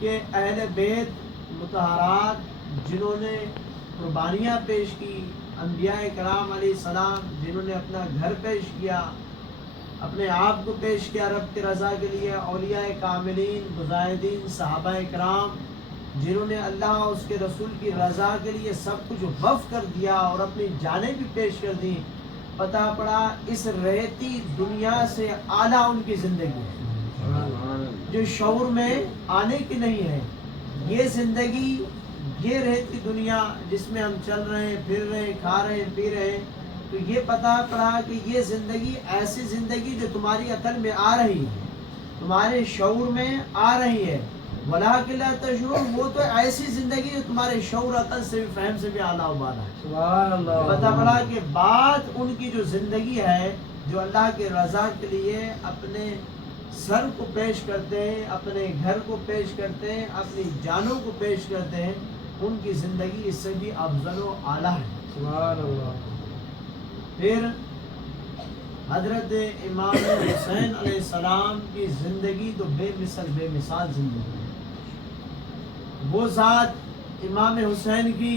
کہ اہل بیت مطہرات جنہوں نے قربانیاں پیش کی، انبیاء کرام علیہ السلام جنہوں نے اپنا گھر پیش کیا، اپنے آپ کو پیش کیا رب کی رضا کے لیے، اولیاء کاملین، مجاہدین، صحابہ کرام جنہوں نے اللہ اور اس کے رسول کی رضا کے لیے سب کچھ وقف کر دیا اور اپنی جانیں بھی پیش کر دیں، پتہ پڑا اس رہتی دنیا سے اعلیٰ ان کی زندگی ہے جو شعور میں آنے کی نہیں ہے۔ یہ زندگی، یہ رہتی دنیا جس میں ہم چل رہے ہیں، پھر رہے ہیں، کھا رہے ہیں، پی رہے ہیں، تو یہ پتہ پڑا کہ یہ زندگی ایسی زندگی جو تمہاری عقل میں آ رہی ہے، تمہارے شعور میں آ رہی ہے، وَلَٰكِن لَا تَشْعُرُونَ، وہ تو ایسی زندگی جو تمہارے شعور عقل سے بھی، فہم سے بھی اعلیٰ و بالا ہے۔ سبحان اللہ۔ پتہ پڑا کہ بات ان کی جو زندگی ہے جو اللہ کے رضا کے لیے اپنے سر کو پیش کرتے ہیں، اپنے گھر کو پیش کرتے ہیں، اپنی جانوں کو پیش کرتے ہیں، ان کی زندگی اس سے بھی افضل و اعلیٰ ہے۔ سبحان اللہ۔ پھر حضرت امام حسین علیہ السلام کی زندگی تو بے مثال زندگی ہے۔ وہ ذات امام حسین کی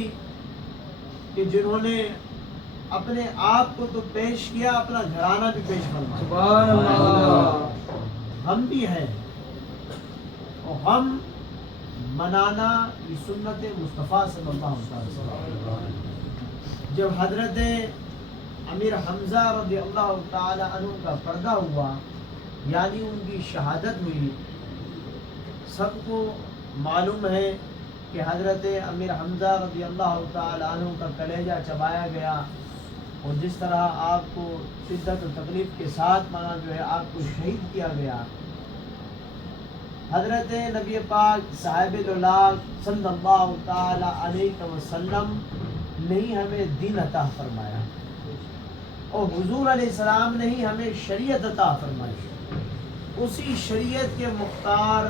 کہ جنہوں نے اپنے آپ کو تو پیش کیا، اپنا گھرانہ بھی پیش فرمایا۔ سبحان اللہ۔ ہم بھی ہیں اور ہم منانا یہ سنت مصطفیٰ صلی اللہ علیہ وسلم۔ جب حضرت امیر حمزہ رضی اللہ تعالی عنہ کا پردہ ہوا، یعنی ان کی شہادت ہوئی، سب کو معلوم ہے کہ حضرت امیر حمزہ رضی اللہ تعالی عنہ کا کلیجہ چبایا گیا، اور جس طرح آپ کو شدت و تکلیف کے ساتھ مانا جو ہے آپ کو شہید کیا گیا، حضرت نبی پاک صاحب الولاء صلی اللہ تعالی علیہ وسلم نے ہی ہمیں دین عطا فرمایا، اور حضور علیہ السلام نے ہی ہمیں شریعت عطا فرمائی۔ اسی شریعت کے مختار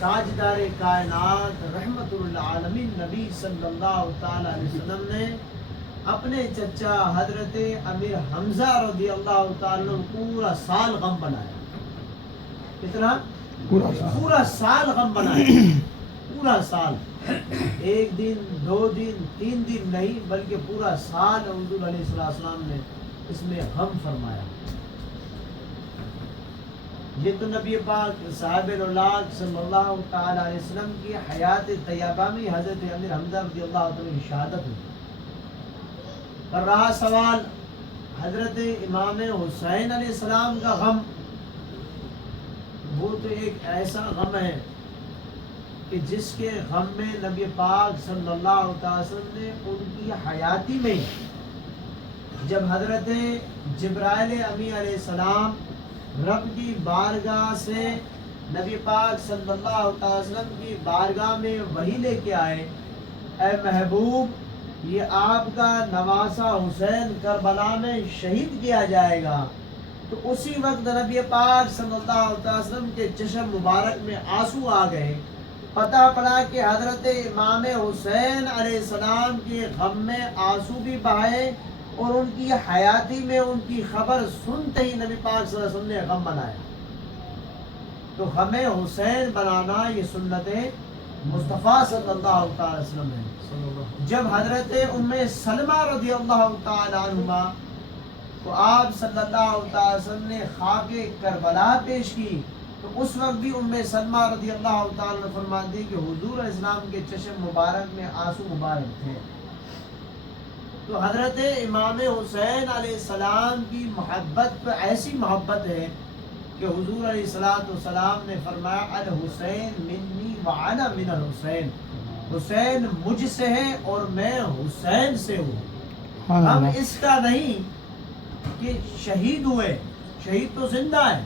تاجدار کائنات رحمت للعالمین نبی صلی اللہ تعالی علیہ وسلم نے اپنے چچا حضرت امیر حمزہ رضی اللہ تعالی عنہ پورا سال غم بنایا۔ کتنا؟ پورا سال غم بنایا، پورا سال، ایک دن، 2 دن، 3 دن نہیں، بلکہ پورا سال حضور علیہ السلام نے اس میں غم فرمایا۔ یہ تو نبی پاک صاحب الاولاد صلی اللہ تعالی علیہ وسلم کی حیات طیبہ میں حضرت امیر حمزہ رضی اللہ عنہ کی شہادت ہوئی۔ کر رہا سوال حضرت امام حسین علیہ السلام کا غم، وہ تو ایک ایسا غم ہے کہ جس کے غم میں نبی پاک صلی اللہ علیہ وسلم نے ان کی حیاتی میں جب حضرت جبرائیل امی علیہ السلام رب کی بارگاہ سے نبی پاک صلی اللہ علیہ وسلم کی بارگاہ میں وحی لے کے آئے، اے محبوب یہ آپ کا نواسہ حسین کربلا میں شہید کیا جائے گا، تو اسی وقت نبی پاک صلی اللہ علیہ وسلم کے چشم مبارک میں آنسو آ گئے۔ پتہ پڑا کہ حضرت امام حسین علیہ السلام کے غم میں آنسو بھی بہائے، اور ان کی حیاتی میں ان کی خبر سنتے ہی نبی پاک صلی اللہ علیہ وسلم نے غم بنایا۔ تو ہمیں حسین بنانا یہ سنت مصطفیٰ صلی اللہ علیہ وسلم ہے۔ جب حضرت ام سلمہ رضی اللہ تعالی عنہما کو آپ صلی اللہ علیہ وسلم نے خاک کربلا پیش کی، تو اس وقت بھی ام سلمہ رضی اللہ تعالی عنہ فرماتی کہ حضور علیہ السلام کے چشم مبارک میں آنسو مبارک تھے۔ تو حضرت امام حسین علیہ السلام کی محبت تو ایسی محبت ہے کہ حضور علیہ السلام نے فرمایا الحسین منی وانا من الحسین، حسین مجھ سے ہے اور میں حسین سے ہوں۔ ہم اس کا نہیں کہ شہید ہوئے، شہید تو زندہ ہے۔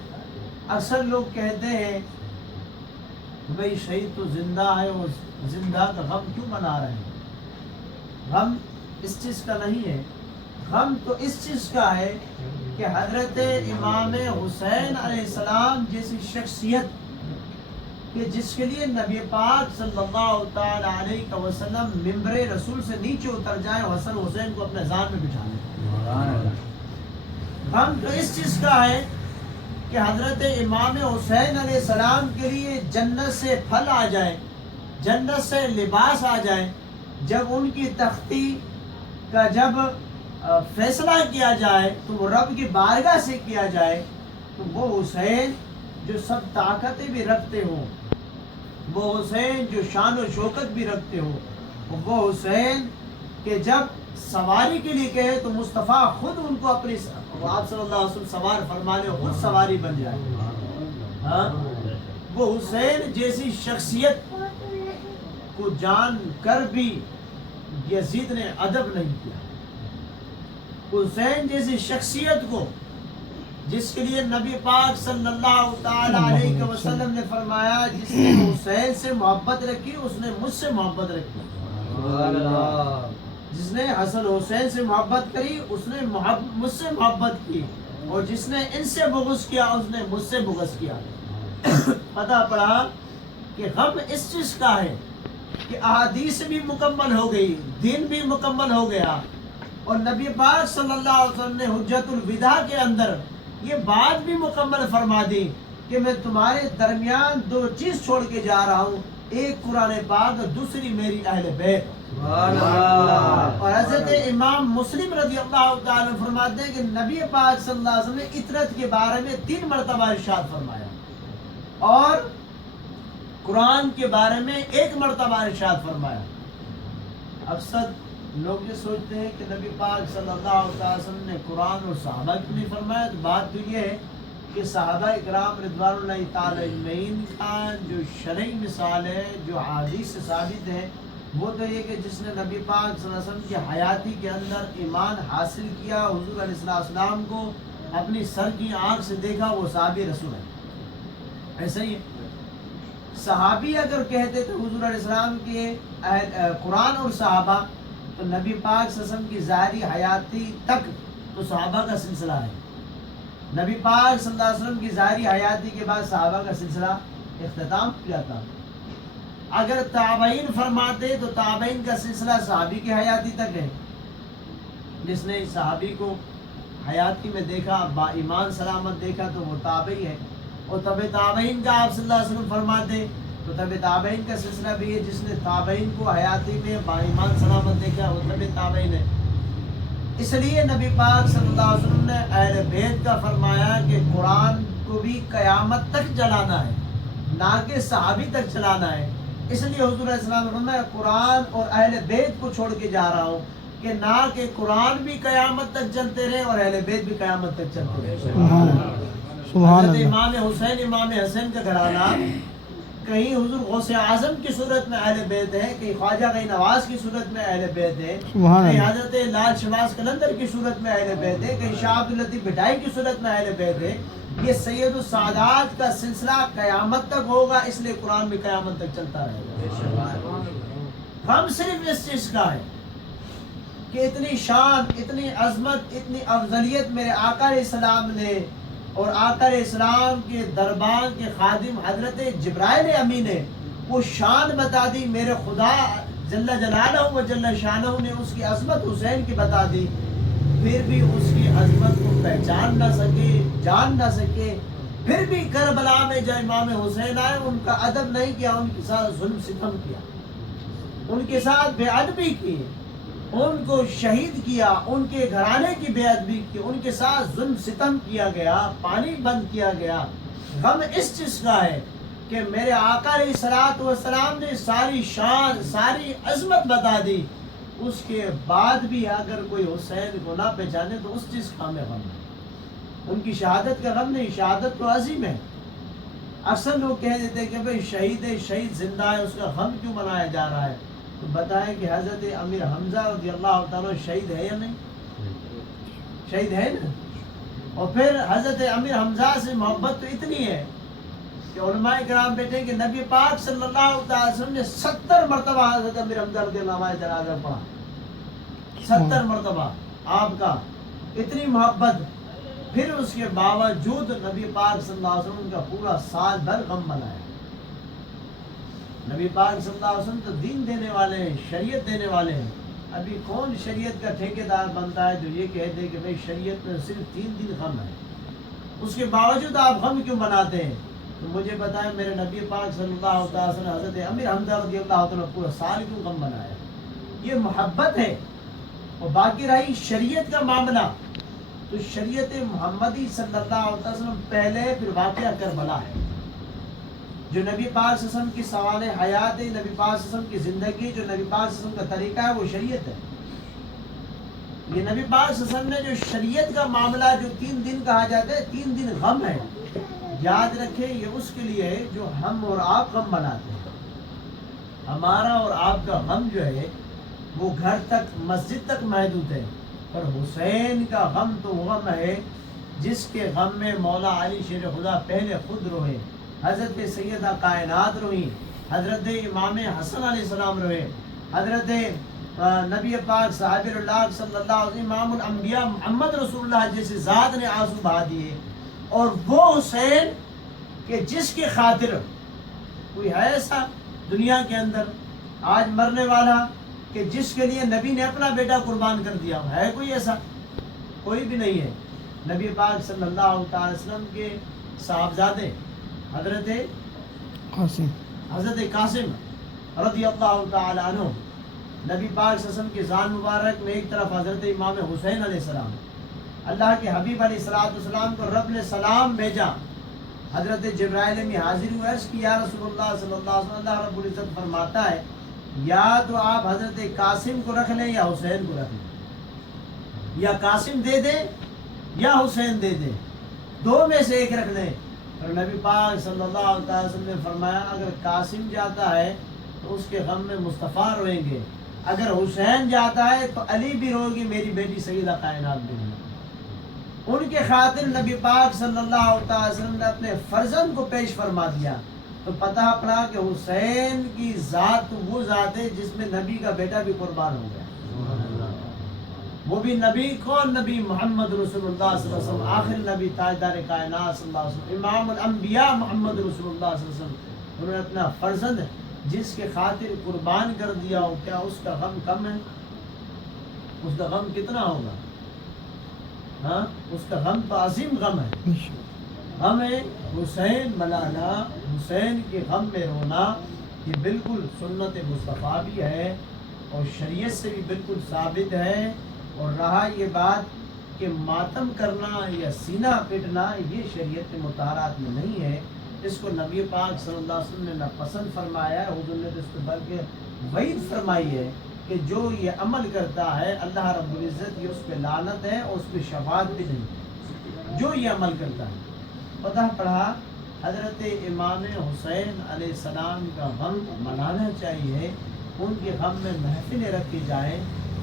اکثر لوگ کہتے ہیں بھئی شہید تو زندہ ہے، وہ زندہ کا غم کیوں منا رہے ہیں؟ غم اس چیز کا نہیں ہے، غم تو اس چیز کا ہے کہ حضرت امام حسین علیہ السلام جیسی شخصیت کہ جس کے لیے نبی پاک صلی اللہ تعالی علیہ وسلم ممبر رسول سے نیچے اتر جائے، حسن حسین کو اپنے ذان میں بٹھا لیں۔ غم تو اس چیز کا ہے کہ حضرت امام حسین علیہ السلام کے لیے جنت سے پھل آ جائے، جنت سے لباس آ جائے، جب ان کی تختی کا جب فیصلہ کیا جائے تو وہ رب کی بارگاہ سے کیا جائے، تو وہ حسین جو سب طاقتیں بھی رکھتے ہوں، وہ حسین جو شان و شوکت بھی رکھتے ہوں، وہ حسین کہ جب سواری کے لیے کہے تو مصطفیٰ خود ان کو اپنی آپ صلی اللہ علیہ وسلم سوار فرمانے خود سواری بن جائے. ہاں وہ حسین جیسی شخصیت کو جان کر بھی یزید نے ادب نہیں کیا. حسین جیسی شخصیت کو جس کے لیے نبی پاک صلی اللہ تعالی علیہ وسلم نے فرمایا جس نے حسین سے محبت رکھی اس نے مجھ سے محبت رکھی. سبحان اللہ. جس نے حسن حسین سے محبت کری اس نے مجھ سے محبت کی، اور جس نے ان سے بغض کیا اس نے مجھ سے بغض کیا. پتہ پڑا کہ غم اس چیز کا ہے کہ احادیث بھی مکمل ہو گئی، دین بھی مکمل ہو گیا، اور نبی پاک صلی اللہ علیہ وسلم نے حجت الوداع کے اندر یہ بات بھی مکمل فرما دی کہ میں تمہارے درمیان دو چیز چھوڑ کے جا رہا ہوں، ایک قرآن پاک اور دوسری میری اہل بیت. سبحان اللہ. اور حضرت امام مسلم رضی اللہ تعالیٰ عنہ فرماتے ہیں کہ نبی پاک صلی اللہ علیہ وسلم نے اطرت کے بارے میں 3 مرتبہ ارشاد فرمایا، اور قرآن کے بارے میں 1 مرتبہ ارشاد فرمایا. اکثر لوگ یہ سوچتے ہیں کہ نبی پاک صلی اللہ علیہ وسلم نے قرآن اور صحابہ کی نہیں فرمایا. تو بات تو یہ ہے کہ صحابہ اکرام رضوان اللہ تعالی اجمعین کا جو شرعی مثال ہے، جو حدیث سے ثابت ہے، وہ تو یہ کہ جس نے نبی پاک صلی اللہ علیہ وسلم کی حیاتی کے اندر ایمان حاصل کیا، حضور علیہ السلام کو اپنی سر کی آنکھ سے دیکھا، وہ صحابی رسول ہے. ایسا ہی صحابی اگر کہتے تھے حضور علیہ السلام کے قرآن اور صحابہ، تو نبی پاک صلی اللہ علیہ وسلم کی ظاہری حیاتی تک تو صحابہ کا سلسلہ ہے. نبی پاک صلی اللہ علیہ وسلم کی ظاہری حیاتی کے بعد صحابہ کا سلسلہ اختتام کیا تھا. اگر تابعین فرماتے تو تابعین کا سلسلہ صحابی کی حیاتی تک ہے. جس نے صحابی کو حیاتی میں دیکھا، با ایمان سلامت دیکھا، تو وہ تابعی ہے. اور طب تابعین کا آپ صلی اللہ علیہ وسلم فرماتے تو طب تابعین کا سلسلہ بھی ہے. جس نے تابعین کو حیاتی میں با ایمان سلامت دیکھا وہ طب تابعین ہے. اس لیے نبی پاک صلی اللہ علیہ وسلم نے اہل بیت کا فرمایا کہ قرآن کو بھی قیامت تک چلانا ہے، نہ کہ صحابی تک چلانا ہے. اس لیے حضور علیہ السلام نے فرمایا قرآن اور اہل بیت کو چھوڑ کے جا رہا ہوں، کہ نہ کہ قرآن بھی قیامت تک چلتے رہے اور اہل بیت بھی قیامت تک چلتے رہے. حضرت امام حسین امام حسین کا گھرانہ کہیں حضور غوث اعظم کی صورت میں اہل بیت ہے، کہیں خواجہ غنی نواز کی صورت میں اہل بیت ہے، کہیں حضرت لال شہباز قلندر کی صورت میں اہل بیت ہے، کہیں شاہ عبداللطیف بھٹائی کی صورت میں اہل بیت ہے. یہ سید السادات کا سلسلہ قیامت تک ہوگا، اس لیے قرآن بھی قیامت تک چلتا رہے گا. ہم صرف اس چیز کا ہے کہ اتنی شان، اتنی عظمت، اتنی افضلیت میرے آقا علیہ السلام نے اور آقا علیہ السلام کے دربار کے خادم حضرت جبرائیل امین نے وہ شان بتا دی. میرے خدا جل جلالہ و جل شانہ نے اس کی عظمت حسین کی بتا دی، پھر بھی اس کی عظمت کو پہچان نہ سکے، جان نہ سکے. پھر بھی کربلا میں جب امام حسین آئے ان کا ادب نہیں کیا، ان کے ساتھ ظلم ستم کیا، ان کے ساتھ بے ادبی کی، ان کو شہید کیا، ان کے گھرانے کی بے ادبی کی، ان کے ساتھ ظلم ستم کیا گیا، پانی بند کیا گیا. غم اس چیز کا ہے کہ میرے آقا علیہ الصلوۃ والسلام نے ساری شان، ساری عظمت بتا دی، اس کے بعد بھی اگر کوئی حسین کو نہ پہچانے تو اس چیز کا ہمیں غم ہے. ان کی شہادت کا غم نہیں، شہادت تو عظیم ہے. اکثر لوگ کہہ دیتے کہ بھئی شہید ہے، شہید زندہ ہے، اس کا غم کیوں منایا جا رہا ہے؟ تو بتائیں کہ حضرت امیر حمزہ رضی اللہ تعالیٰ شہید ہے یا نہیں؟ شہید ہے نا. اور پھر حضرت امیر حمزہ سے محبت تو اتنی ہے کہ علماء کرام بیٹھے ہیں کہ نبی پاک صلی اللہ علیہ وسلم نے 70 مرتبہ حضرت امیر حمزہ رضی اللہ عنہ جنازہ پڑھا. 70 مرتبہ آپ کا اتنی محبت. پھر اس کے باوجود نبی پاک صلی اللہ علیہ وسلم کا پورا سال بھر غم منایا. نبی پاک صلی اللہ علیہ وسلم تو دین دینے والے ہیں، شریعت دینے والے ہیں. ابھی کون شریعت کا ٹھیکیدار بنتا ہے جو یہ کہہ دے کہ بھئی شریعت میں صرف 3 دن غم ہے؟ اس کے باوجود آپ غم کیوں مناتے ہیں؟ تو مجھے بتائیں میرے نبی پاک صلی اللہ علیہ وسلم حضرت امیر حمزہ رضی اللہ عنہ پورا سال کیوں غم منایا؟ یہ محبت ہے. اور باقی رہی شریعت کا معاملہ، تو شریعت محمدی صلی اللہ علیہ وسلم پہلے، پھر واقعہ کربلا ہے. جو نبی پاک صلی اللہ علیہ وسلم کی سوال حیات ہے، نبی پاک صلی اللہ علیہ وسلم کی زندگی، جو نبی پاک صلی اللہ علیہ وسلم کا طریقہ ہے، وہ شریعت ہے. یہ نبی پاک صلی اللہ علیہ وسلم نے جو شریعت کا معاملہ جو 3 دن کہا جاتا ہے، 3 دن غم ہے. یاد رکھیں یہ اس کے لیے ہے جو ہم اور آپ غم مناتے ہیں. ہمارا اور آپ کا غم جو ہے وہ گھر تک، مسجد تک محدود ہے، پر حسین کا غم تو غم ہے جس کے غم میں مولا علی شیر خدا پہلے خود روئے، حضرت سیدہ کائنات روئی، حضرت امام حسن علیہ السلام روئے، حضرت نبی پاک صاحب اللہ صلی اللہ علیہ وسلم امام الانبیاء محمد رسول اللہ جیسے ذات نے آنسو بہا دیے. اور وہ حسین کہ جس کی خاطر کوئی ہے ایسا دنیا کے اندر آج مرنے والا کہ جس کے لیے نبی نے اپنا بیٹا قربان کر دیا؟ ہے کوئی ایسا؟ کوئی بھی نہیں ہے. نبی پاک صلی اللہ علیہ وسلم کے صاحبزادے حضرت قاسم رضی اللہ تعالی عنہ، نبی پاک صلی اللہ علیہ وسلم کی ذات مبارک میں ایک طرف حضرت امام حسین علیہ السلام، اللہ کے حبیب علیہ السلام کو رب نے سلام بھیجا. حضرت جبرائیل میں حاضر ہوئے، عرض کی یا رسول اللہ صلی اللہ علیہ وسلم، اللہ رب العزت فرماتا ہے یا تو آپ حضرت قاسم کو رکھ لیں یا حسین کو رکھ لیں، یا قاسم دے دیں یا حسین دے دیں، 2 میں سے ایک رکھ لیں. اور نبی پاک صلی اللہ علیہ وسلم نے فرمایا اگر قاسم جاتا ہے تو اس کے غم میں مصطفیٰ روئیں گے، اگر حسین جاتا ہے تو علی بھی روئے گی، میری بیٹی سیدہ کائنات بھی روئے گی. ان کے خاطر نبی پاک صلی اللہ علیہ وسلم نے اپنے فرزند کو پیش فرما دیا. تو پتہ پڑا کہ حسین کی ذات وہ ذات ہے جس میں نبی کا بیٹا بھی قربان ہو گیا. وہ بھی نبی کون؟ نبی محمد رسول اللہ صلی اللہ علیہ وسلم، آخر نبی، تاجدار کائنات صلی اللہ علیہ وسلم، امام الانبیاء محمد رسول اللہ صلی اللہ علیہ وسلم. انہوں نے اپنا فرزند جس کے خاطر قربان کر دیا ہو، کیا اس کا غم کم ہے؟ اس کا غم کتنا ہوگا؟ ہاں، اس کا غم تو عظیم غم ہے. غم ہے حسین ملانا، حسین کے غم میں رونا، یہ بالکل سنت مصطفیٰ بھی ہے اور شریعت سے بھی بالکل ثابت ہے. اور رہا یہ بات کہ ماتم کرنا یا سینہ پٹنا، یہ شریعت مطہرات میں نہیں ہے. اس کو نبی پاک صلی اللہ علیہ وسلم نے ناپسند فرمایا ہے، حضور نے اس کو بلکہ وعید فرمائی ہے کہ جو یہ عمل کرتا ہے اللہ رب العزت یہ اس پہ لعنت ہے اور اس پہ شفاعت بھی نہیں، جو یہ عمل کرتا ہے. پتہ پڑھا حضرت امام حسین علیہ السلام کا غم منانا چاہیے، ان کے غم میں محفلیں رکھی جائیں،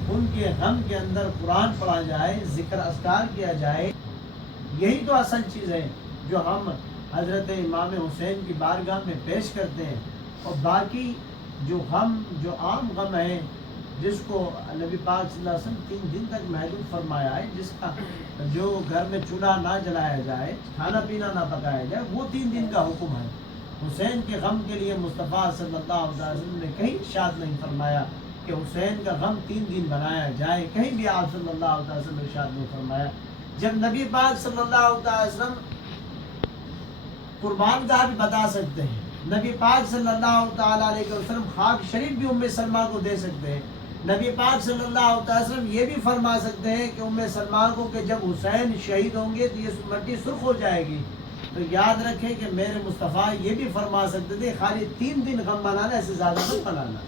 ان کے غم کے اندر قرآن پڑھا جائے، ذکر اذکار کیا جائے. یہی تو اصل چیز ہے جو ہم حضرت امام حسین کی بارگاہ میں پیش کرتے ہیں. اور باقی جو غم، جو عام غم ہے جس کو نبی پاک صلی اللہ علیہ وسلم 3 دن تک محدود فرمایا ہے، جس کا جو گھر میں چولہا نہ جلایا جائے، کھانا پینا نہ پکایا جائے، وہ 3 دن کا حکم ہے. حسین کے غم کے لیے مصطفیٰ صلی اللہ علیہ وسلم نے کہیں ارشاد نہیں فرمایا کہ حسین کا غم 3 دن بنایا جائے، کہیں بھی آپ صلی اللہ علیہ وسلم نے ارشاد نہیں فرمایا. جب نبی پاک صلی اللہ علیہ وسلم قربان کا بھی بتا سکتے ہیں، نبی پاک صلی اللہ تعالیٰ علیہ وسلم خاک شریف بھی ام سلمہ کو دے سکتے ہیں، نبی پاک صلی اللہ علیہ وسلم یہ بھی فرما سکتے ہیں کہ ام سلمہ کو کہ جب حسین شہید ہوں گے تو یہ مٹی سرخ ہو جائے گی. تو یاد رکھیں کہ میرے مصطفیٰ یہ بھی فرما سکتے تھے خالی 3 دن غم منانا، ایسے زیادہ نہیں منانا.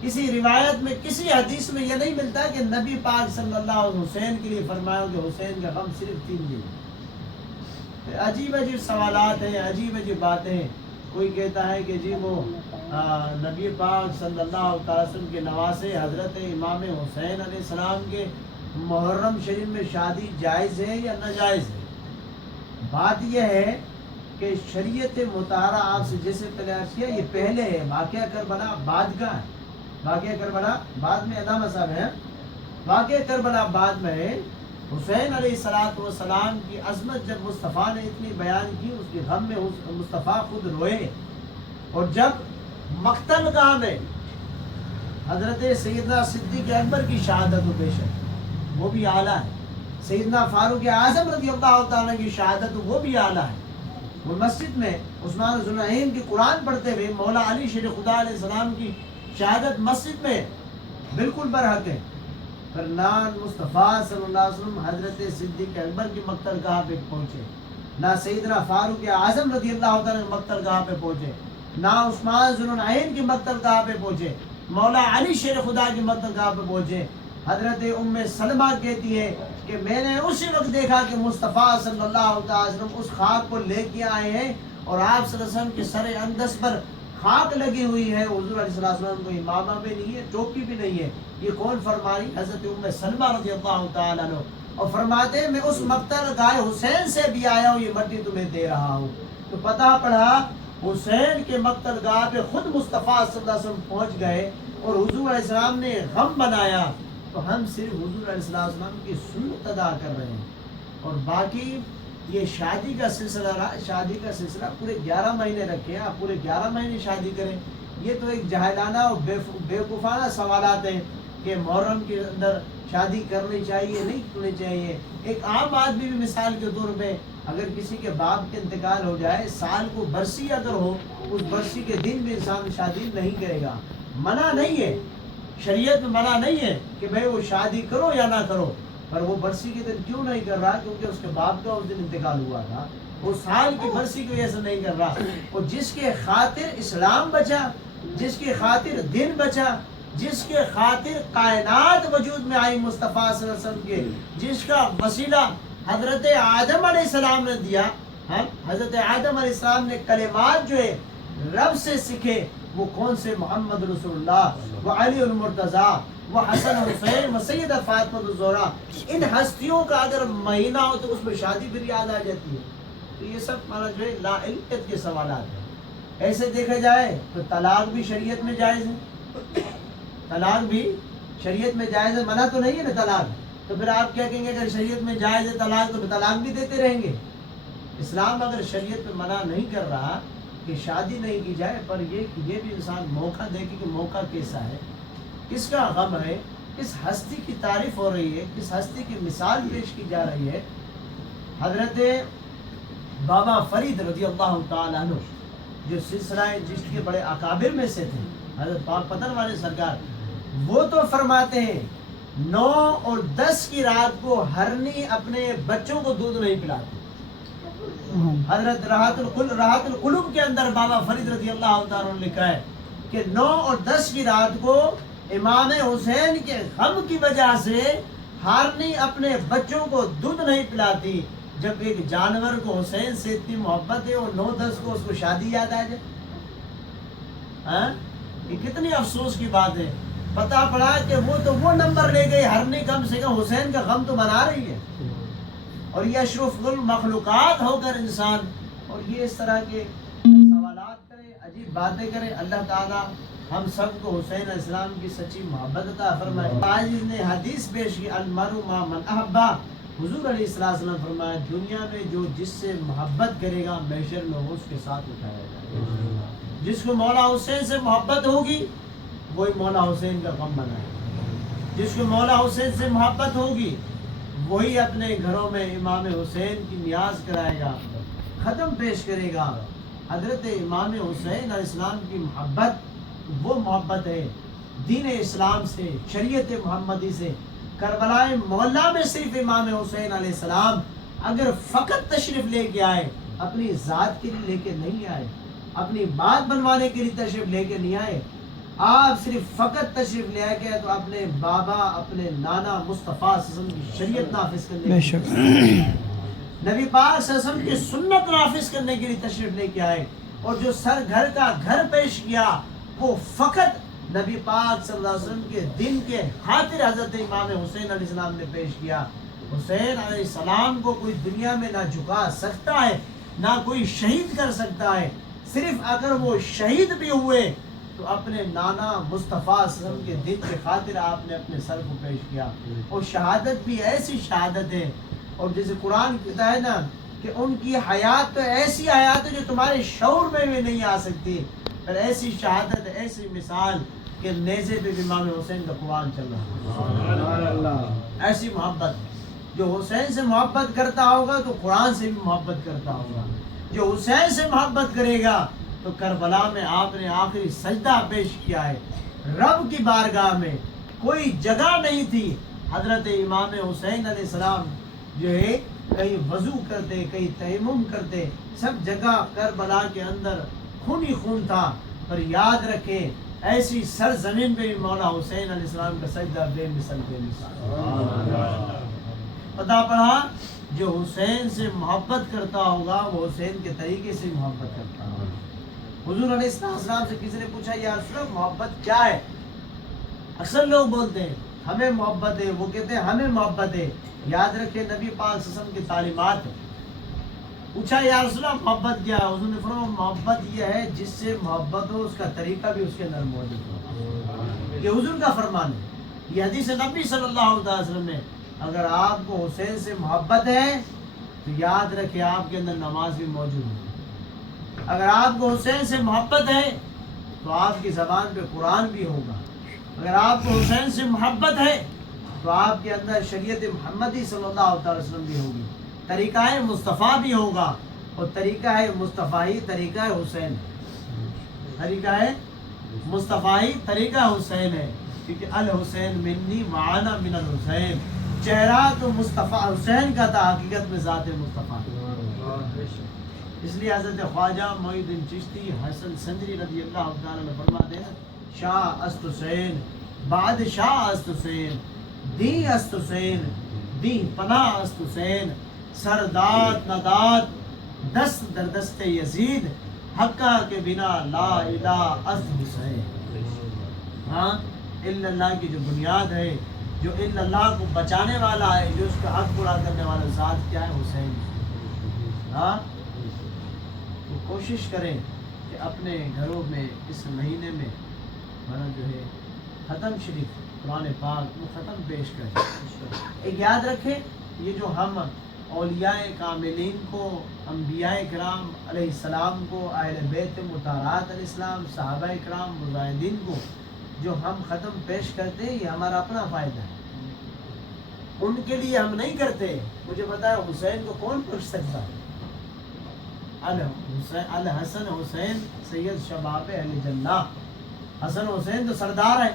کسی روایت میں، کسی حدیث میں یہ نہیں ملتا کہ نبی پاک صلی اللہ علیہ وسلم حسین کے لیے فرمایا کہ حسین کا غم صرف 3 دن. عجیب عجیب سوالات ہیں، عجیب عجیب باتیں. کوئی کہتا ہے کہ جی وہ نبی پاک صلی اللہ علیہ وسلم کے نواسے حضرت امام حسین علیہ السلام کے محرم شریف میں شادی جائز ہے یا ناجائز ہے؟ بات یہ ہے کہ شریعت مطہرہ آپ سے جیسے پہلے عرض کیا، یہ پہلے ہے، واقعہ کربلا بعد کا ہے. واقعہ کربلا بعد میں علامہ صاحب ہیں، واقعہ کربلا بعد میں ہے. حسین علیہ السلام کی عظمت جب مصطفیٰ نے اتنی بیان کی، اس کے غم میں مصطفیٰ خود روئے. اور جب مقتل گاہ میں حضرت سیدنا صدیق اکبر کی شہادت و بیشک وہ بھی اعلیٰ ہے، سیدنا فاروق اعظم رضی اللہ تعالیٰ کی شہادت وہ بھی اعلیٰ ہے. وہ مسجد میں عثمان ذو النورین کی قرآن پڑھتے ہوئے مولا علی شیر خدا علیہ السلام کی شہادت مسجد میں بالکل برحق ہے. پھر نان مصطفیٰ صلی اللہ علیہ وسلم حضرت صدیق اکبر کی مقتل گاہ پہ پہنچے، نہ سیدنا فاروق اعظم رضی اللہ تعالیٰ کی مقتل گاہ پہ پہنچے، نہ عثمان ذو النورین کی مقتل گاہ پہ پہنچے، مولا علی شیر خدا کی مقتل گاہ پہ پہنچے. حضرت ام سلمہ کہتی ہے کہ میں نے اسی وقت دیکھا کہ مصطفیٰ صلی اللہ علیہ وسلم اس خاک کو لے کے آئے ہیں اور آپ صلی اللہ علیہ وسلم کے سر اندس پر خاک لگی ہوئی ہے. حضور علیہ السلام کو امامہ بھی نہیں ہے، ٹوپی بھی نہیں ہے. یہ کون فرما رہی؟ حضرت ام سلمہ رضی اللہ تعالیٰ عنہ. اور فرماتے ہیں میں اس مقتل گاہ حسین سے بھی آیا ہوں، یہ مٹی تمہیں دے رہا ہوں. تو پتہ پڑا حسین کے مقتل گاہ پہ خود مصطفیٰ صلی اللہ علیہ وسلم پہنچ گئے اور حضور علیہ السلام نے غم بنایا. تو ہم صرف حضور علیہ السلام کی سنت ادا کر رہے ہیں، اور باقی یہ شادی کا سلسلہ پورے 11 مہینے رکھے. آپ پورے 11 مہینے شادی کریں، یہ تو ایک جاہلانہ اور بیوقوفانہ سوالات ہیں کہ محرم کے اندر شادی کرنی چاہیے نہیں کرنی چاہیے. ایک عام آدمی بھی مثال کے طور پہ اگر کسی کے باپ کے انتقال ہو جائے، سال کو برسی اگر ہو، اس برسی کے دن بھی انسان شادی نہیں کرے گا. منع نہیں ہے، شریعت میں منع نہیں ہے کہ بھئی وہ شادی کرو یا نہ کرو، پر وہ برسی کے دن کیوں نہیں کر رہا؟ کیونکہ اس کے باپ کا اس دن انتقال ہوا تھا. وہ سال کی برسی کی وجہ سے نہیں کر رہا. اور جس کے خاطر اسلام بچا، جس کی خاطر دن بچا، جس کے خاطر کائنات وجود میں آئی مصطفیٰ صلی اللہ علیہ وسلم کے، جس کا وسیلہ حضرت آدم علیہ السلام نے دیا. حضرت آدم علیہ السلام نے کلمات جو ہے رب سے سیکھے، وہ کون سے؟ محمد رسول اللہ، وہ علی المرتضیٰ، وہ حسن حسین، وہ سیدہ فاطمہ الزہرا. ان ہستیوں کا اگر مہینہ ہو تو اس میں شادی بھی یاد آ جاتی ہے. تو یہ سب ہمارا جو ہے لا علمیت کے سوالات ہیں. ایسے دیکھا جائے تو طلاق بھی شریعت میں جائز ہے، طلاق بھی شریعت میں جائز ہے. منع تو نہیں ہے نا طلاق. تو پھر آپ کیا کہیں گے اگر شریعت میں جائز ہے طلاق تو طلاق بھی دیتے رہیں گے؟ اسلام اگر شریعت میں منع نہیں کر رہا کہ شادی نہیں کی جائے، پر یہ بھی انسان موقع دیکھے کہ موقع کیسا ہے، کس کا غم ہے، کس ہستی کی تعریف ہو رہی ہے، کس ہستی کی مثال پیش کی جا رہی ہے. حضرت بابا فرید رضی اللہ تعالیٰ عنہ جو سلسلہ جس کے بڑے اکابر میں سے تھے، حضرت پاک پتن والے سرکار، وہ تو فرماتے ہیں 9 اور 10 کی رات کو ہرنی اپنے بچوں کو دودھ نہیں پلاتے. حضرت راحت القلوب کے اندر بابا فرید رضی اللہ تعالیٰ نے لکھا ہے کہ 9 اور 10 کی رات کو امام حسین کے غم کی وجہ سے ہارنی اپنے بچوں کو دودھ نہیں پلاتی. جب ایک جانور کو حسین سے اتنی محبت ہے اور 9-10 کو اس کو شادی یاد آ جائے، یہ کتنی افسوس کی بات ہے. پتا پڑا کہ وہ نمبر لے گئی، ہرنی کم سے کم حسین کا غم تو منا رہی ہے، اور یہ اشرف المخلوقات ہو کر انسان اور یہ اس طرح کے سوالات کرے، عجیب باتیں کرے. اللہ تعالیٰ ہم سب کو حسین علیہ السلام کی سچی محبت عطا فرمائے. عاجز نے حدیث پیش کی المرء مع من احبہ. حضور علیہ السلام فرمایا دنیا میں جو جس سے محبت کرے گا محشر میں وہ اس کے ساتھ اٹھایا جائے گا. جس کو مولا حسین سے محبت ہوگی وہی مولا حسین کا غم منائے گا. جس کو مولا حسین سے محبت ہوگی وہی اپنے گھروں میں امام حسین کی نیاز کرائے گا، ختم پیش کرے گا. حضرت امام حسین علیہ السلام کی محبت وہ محبت ہے دین اسلام سے، شریعت محمدی سے. کربلا مولا میں صرف امام حسین علیہ السلام اگر فقط تشریف لے کے آئے، اپنی ذات کے لیے لے کے نہیں آئے، اپنی بات بنوانے کے لیے تشریف لے کے نہیں آئے. آپ صرف فقط تشریف لے آئے کہ تو اپنے بابا اپنے نانا مصطفیٰ صلی اللہ علیہ وسلم کی شریعت نافذ کرنے کے لیے، نبی پاک صلی اللہ علیہ وسلم کی سنت نافذ کرنے کے لیے تشریف لے کے آئے. اور جو سر گھر کا گھر پیش کیا وہ فقط نبی پاک صلی اللہ علیہ وسلم کے دن کے خاطر حضرت امام حسین علیہ السلام نے پیش کیا. حسین علیہ السلام کو کوئی دنیا میں نہ جھکا سکتا ہے نہ کوئی شہید کر سکتا ہے. صرف اگر وہ شہید بھی ہوئے تو اپنے نانا مصطفیٰ صلی اللہ علیہ وسلم کے دن کے خاطر آپ نے اپنے سر کو پیش کیا. اور شہادت بھی ایسی شہادت ہے، اور جیسے قرآن کہتا ہے نا کہ ان کی حیات تو ایسی حیات ہے جو تمہارے شعور میں بھی نہیں آ سکتی. پھر ایسی شہادت، ایسی مثال کہ نیزے پہ امام حسین کا قرآن چل رہا ہے. ایسی محبت، جو حسین سے محبت کرتا ہوگا تو قرآن سے بھی محبت کرتا ہوگا. جو حسین سے محبت کرے گا تو کربلا میں آپ نے آخری سجدہ پیش کیا ہے رب کی بارگاہ میں. کوئی جگہ نہیں تھی. حضرت امام حسین علیہ السلام جو ہے کہیں وضو کرتے, کہیں تیمم کرتے, سب جگہ کربلا کے اندر خون ہی خون تھا. پر یاد رکھیں ایسی سرزمین پہ مولا حسین علیہ السلام کا سجدہ بے مثل بے مثال. پتہ پڑا جو حسین سے محبت کرتا ہوگا وہ حسین کے طریقے سے محبت کرتا ہوگا. حضور علیہ السلام سے کسی نے پوچھا یا رسول اللہ محبت کیا ہے؟ اکثر لوگ بولتے ہیں ہمیں محبت ہے, وہ کہتے ہیں ہمیں محبت ہے. یاد رکھے نبی پاک صلی اللہ علیہ وسلم کی تعلیمات. پوچھا یا رسول اللہ محبت کیا ہے؟ حضور نے فرمایا محبت یہ ہے جس سے محبت ہو اس کا طریقہ بھی اس کے اندر موجود ہو. یہ حضور کا فرمان ہے. یہ حدیث نبی صلی اللہ علیہ وسلم میں اگر آپ کو حسین سے محبت ہے تو یاد رکھے آپ کے اندر نماز بھی موجود ہے. اگر آپ کو حسین سے محبت ہے تو آپ کی زبان پہ قرآن بھی ہوگا. اگر آپ کو حسین سے محبت ہے تو آپ کے اندر شریعت محمدی صلی اللہ علیہ وسلم بھی ہوگی, طریقہ مصطفیٰ بھی ہوگا. اور طریقہ مصطفیٰ ہی طریقہ حسین ہے. طریقہ مصطفیٰ ہی طریقہ حسین ہے, کیونکہ الحسین منی معانا من الحسین. چہرہ تو مصطفیٰ حسین کا تھا, حقیقت میں ذات مصطفیٰ. اس لیے حضرت خواجہ معین الدین چشتی حسن سندری رضی اللہ تعالیٰ عنہ فرماتے ہیں شاہ است حسین بادشاہ است حسین دی است حسین دی پناہ است حسین سرداد نداد دست در دست یزید حقہ کے بنا لا الہ است حسین. ہاں الا اللہ کی جو بنیاد ہے, جو الا اللہ کو بچانے والا ہے, جو اس کا حق پورا کرنے والا ذات کیا ہے؟ حسین. ہاں تو کوشش کریں کہ اپنے گھروں میں اس مہینے میں جو ہے ختم شریف قرآن پاک وہ ختم پیش کریں. ایک یاد رکھیں یہ جو ہم اولیاء کاملین کو, انبیاء کرام علیہ السلام کو, اہل بیت مطہرات علیہ السلام, صحابہ کرام مجاہدین کو جو ہم ختم پیش کرتے ہیں یہ ہمارا اپنا فائدہ ہے. ان کے لیے ہم نہیں کرتے. مجھے پتا ہے حسین کو کون پوچھ سکتا ہے. الحسن حسین سید شباب اہل جنہ. حسن حسین تو سردار ہیں.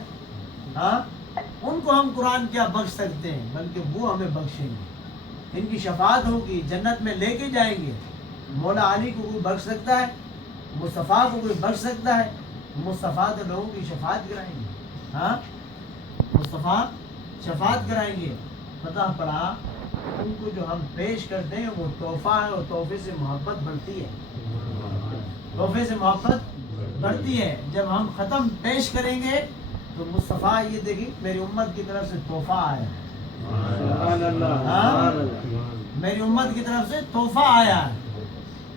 ہاں ان کو ہم قرآن کیا بخش سکتے ہیں, بلکہ وہ ہمیں بخشیں گے. ان کی شفاعت ہوگی, جنت میں لے کے جائیں گے. مولا علی کو کوئی بخش سکتا ہے؟ مصطفیٰ کو کوئی بخش سکتا ہے؟ مصطفیٰ تو لوگوں کی شفاعت کرائیں گے. ہاں مصطفیٰ شفاعت کرائیں گے. پتہ پڑا ان کو جو ہم پیش کرتے ہیں وہ تحفہ ہے, اور تحفے سے محبت بڑھتی ہے. تحفے سے محبت بڑھتی ہے. جب ہم ختم پیش کریں گے تو مصطفیٰ یہ دیکھیں میری امت کی طرف سے تحفہ آیا ہے. میری امت کی طرف سے تحفہ آیا ہے.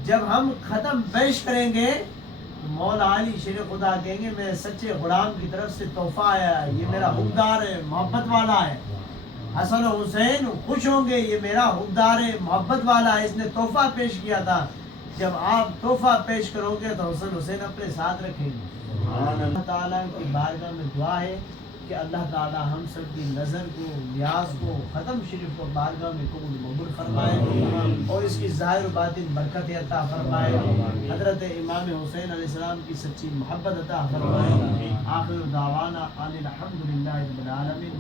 جب ہم ختم پیش کریں گے تو مولا علی شیر خدا کہیں گے میرے سچے غلام کی طرف سے تحفہ آیا ہے, یہ میرا حقدار ہے, محبت والا ہے. حسن و حسین خوش ہوں گے, یہ میرا حقدار ہے, محبت والا ہے, اس نے تحفہ پیش کیا تھا. جب آپ تحفہ پیش کرو گے تو حسن حسین اپنے ساتھ رکھیں گے. اللہ تعالیٰ کی بارگاہ میں دعا ہے کہ اللہ تعالیٰ ہم سب کی نظر کو, نیاز کو, ختم شریف کو بارگاہ میں قبول مقبول فرمائے اور اس کی ظاہر و باطن برکت عطا فرمائے. حضرت امام حسین علیہ السلام کی سچی محبت عطا فرمائے. آخر دعوانا ان الحمد للہ رب العالمین.